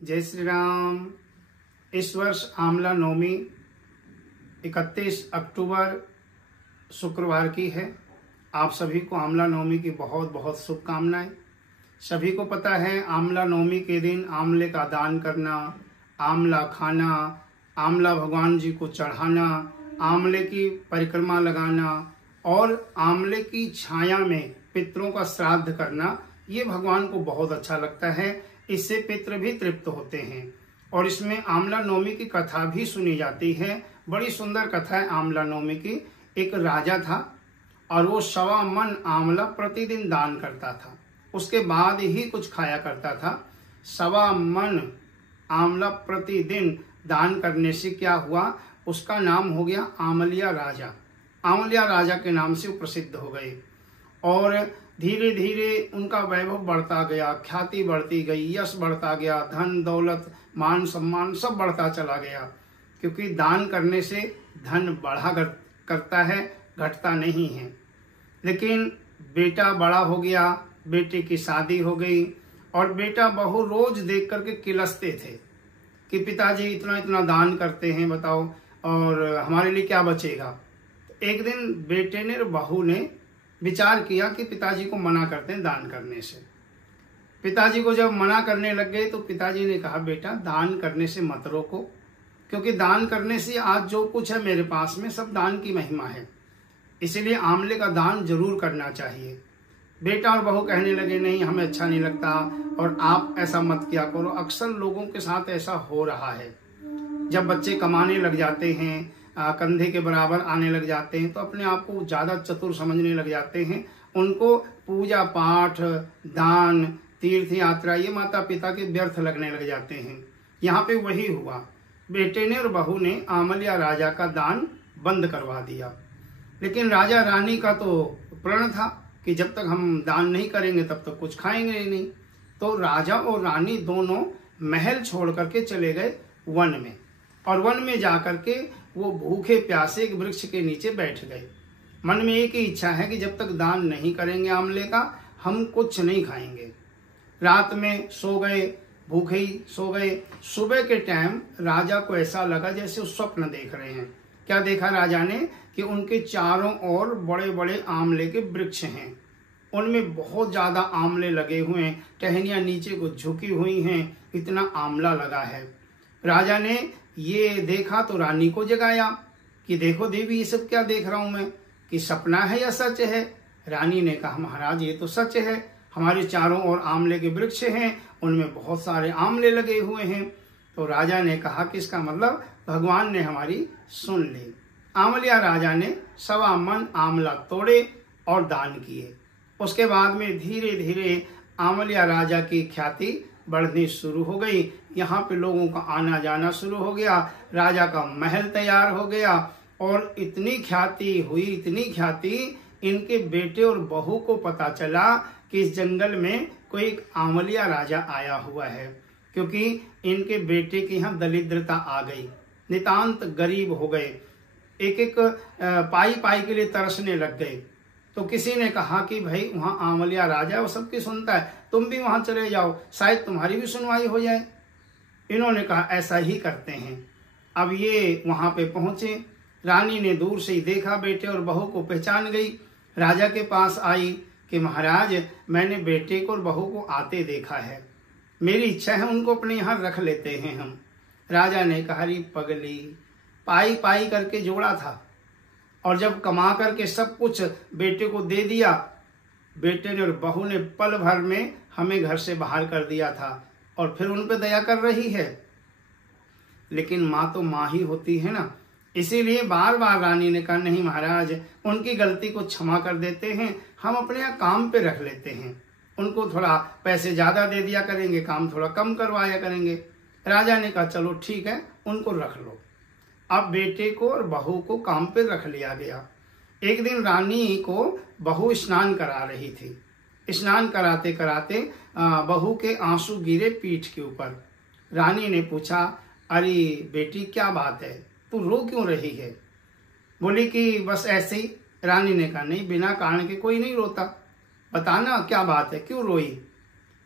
जय श्री राम। इस वर्ष आमला नवमी 31 अक्टूबर शुक्रवार की है। आप सभी को आमला नवमी की बहुत बहुत शुभकामनाएं। सभी को पता है आमला नवमी के दिन आमले का दान करना, आमला खाना, आमला भगवान जी को चढ़ाना, आमले की परिक्रमा लगाना और आमले की छाया में पितरों का श्राद्ध करना, ये भगवान को बहुत अच्छा लगता है। इससे पितृ भी तृप्त होते हैं और इसमें आमला नवमी की कथा भी सुनी जाती है। बड़ी सुंदर कथा है आमला नवमी की। एक राजा था और वो 1.25 मन आमला प्रतिदिन दान करता था, उसके बाद ही कुछ खाया करता था। 1.25 मन आमला प्रतिदिन दान करने से क्या हुआ, उसका नाम हो गया आमलिया राजा। आमलिया राजा के नाम से वो प्रसिद्ध हो गए और धीरे धीरे उनका वैभव बढ़ता गया, ख्याति बढ़ती गई, यश बढ़ता गया, धन दौलत मान सम्मान सब बढ़ता चला गया। क्योंकि दान करने से धन बढ़ा करता है, घटता नहीं है। लेकिन बेटा बड़ा हो गया, बेटे की शादी हो गई और बेटा बहू रोज देख करके किलसते थे कि पिताजी इतना इतना दान करते हैं, बताओ और हमारे लिए क्या बचेगा। एक दिन बेटे ने और बहू ने विचार किया कि पिताजी को मना करते हैं दान करने से। पिताजी को जब मना करने लग गए तो पिताजी ने कहा, बेटा दान करने से मत रोको, क्योंकि दान करने से आज जो कुछ है मेरे पास में सब दान की महिमा है, इसीलिए आमले का दान जरूर करना चाहिए। बेटा और बहू कहने लगे, नहीं हमें अच्छा नहीं लगता और आप ऐसा मत किया करो। अक्सर लोगों के साथ ऐसा हो रहा है, जब बच्चे कमाने लग जाते हैं, कंधे के बराबर आने लग जाते हैं तो अपने आप को ज़्यादा चतुर समझने लग जाते हैं। उनको पूजा पाठ, दान, तीर्थ यात्रा ये माता पिता के व्यर्थ लगने लग जाते हैं। यहाँ पे वही हुआ, बेटे ने और बहू ने आमलिया राजा का दान बंद करवा दिया। लेकिन राजा रानी का तो प्रण था कि जब तक हम दान नहीं करेंगे तब तक कुछ खाएंगे ही नहीं। तो राजा और रानी दोनों महल छोड़ करके चले गए वन में और वन में जाकर के वो भूखे प्यासे एक वृक्ष के नीचे बैठ गए। मन में एक ही इच्छा है कि जब तक दान नहीं करेंगे आमले का हम कुछ नहीं खाएंगे। रात में सो गए, भूखे ही सो गए। सुबह के टाइम राजा को ऐसा लगा जैसे वो स्वप्न देख रहे हैं। क्या देखा राजा ने कि उनके चारों ओर बड़े बड़े आमले के वृक्ष हैं, उनमें बहुत ज्यादा आमले लगे हुए हैं, टहनियां नीचे को झुकी हुई हैं, इतना आमला लगा है। राजा ने ये देखा तो रानी को जगाया कि देखो देवी ये सब क्या देख रहा हूं मैं, कि सपना है या सच है। रानी ने कहा, महाराज ये तो सच है, हमारे चारों ओर आमले के वृक्ष हैं, उनमें बहुत सारे आमले लगे हुए हैं। तो राजा ने कहा कि इसका मतलब भगवान ने हमारी सुन ली। आमलिया राजा ने 1.25 मन आमला तोड़े और दान किए। उसके बाद में धीरे धीरे आमलिया राजा की ख्याति बढ़नी शुरू हो गई। यहाँ पे लोगों का आना जाना शुरू हो गया, राजा का महल तैयार हो गया और इतनी ख्याति हुई, इतनी ख्याति, इनके बेटे और बहू को पता चला कि इस जंगल में कोई एक आमलिया राजा आया हुआ है। क्योंकि इनके बेटे की यहाँ दरिद्रता आ गई, नितांत गरीब हो गए, एक एक पाई पाई के लिए तरसने लग गए। तो किसी ने कहा कि भाई वहाँ आमलिया राजा है, वो सबकी सुनता है, तुम भी वहां चले जाओ, शायद तुम्हारी भी सुनवाई हो जाए। इन्होंने कहा ऐसा ही करते हैं। अब ये वहां पे पहुंचे, रानी ने दूर से ही देखा, बेटे और बहू को पहचान गई, राजा के पास आई कि महाराज मैंने बेटे को और बहू को आते देखा है, मेरी इच्छा है उनको अपने यहाँ रख लेते हैं हम। राजा ने कहा, री पगली, पाई पाई करके जोड़ा था और जब कमा करके सब कुछ बेटे को दे दिया, बेटे ने और बहू ने पल भर में हमें घर से बाहर कर दिया था और फिर उन पे दया कर रही है। लेकिन माँ तो माँ ही होती है ना, इसीलिए बार बार रानी ने कहा, नहीं महाराज उनकी गलती को क्षमा कर देते हैं, हम अपने यहाँ काम पे रख लेते हैं, उनको थोड़ा पैसे ज्यादा दे दिया करेंगे, काम थोड़ा कम करवाया करेंगे। राजा ने कहा चलो ठीक है, उनको रख लो। अब बेटे को और बहू को काम पे रख लिया गया। एक दिन रानी को बहू स्नान करा रही थी, स्नान कराते कराते बहू के आंसू गिरे पीठ के ऊपर। रानी ने पूछा, अरे बेटी क्या बात है, तू रो क्यों रही है। बोली कि बस ऐसे ही। रानी ने कहा, नहीं बिना कारण के कोई नहीं रोता, बताना क्या बात है, क्यों रोई।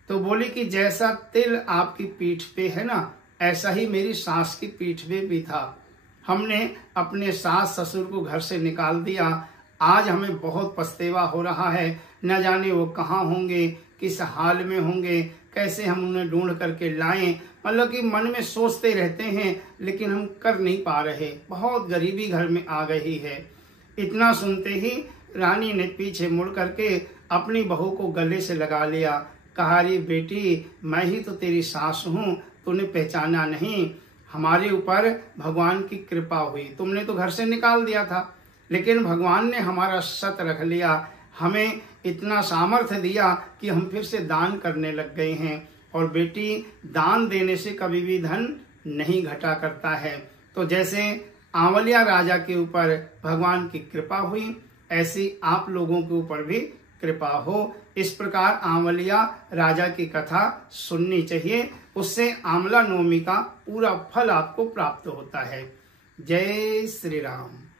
तो बोली कि जैसा तिल आपकी पीठ पे है ना, ऐसा ही मेरी सास की पीठ पे भी था। हमने अपने सास ससुर को घर से निकाल दिया। आज हमें बहुत पछतावा हो रहा है, न जाने वो कहाँ होंगे, किस हाल में होंगे, कैसे हम उन्हें ढूंढ करके लाएं। मतलब कि मन में सोचते रहते हैं, लेकिन हम कर नहीं पा रहे। बहुत गरीबी घर में आ गई है। इतना सुनते ही रानी ने पीछे मुड़ करके अपनी बहू को गले से लगा लिया। कहा, रे बेटी, मैं ही तो तेरी सास हूँ, तूने पहचाना नहीं? हमारे ऊपर भगवान की कृपा हुई। तुमने तो घर से निकाल दिया था, लेकिन भगवान ने हमारा सत रख लिया। हमें इतना सामर्थ्य दिया कि हम फिर से दान करने लग गए हैं। और बेटी, दान देने से कभी भी धन नहीं घटा करता है। तो जैसे आंवलिया राजा के ऊपर भगवान की कृपा हुई, ऐसी आप लोगों के ऊपर भी कृपा हो। इस प्रकार आंवलिया राजा की कथा सुननी चाहिए, उससे आंवला नवमी का पूरा फल आपको प्राप्त होता है। जय श्री राम।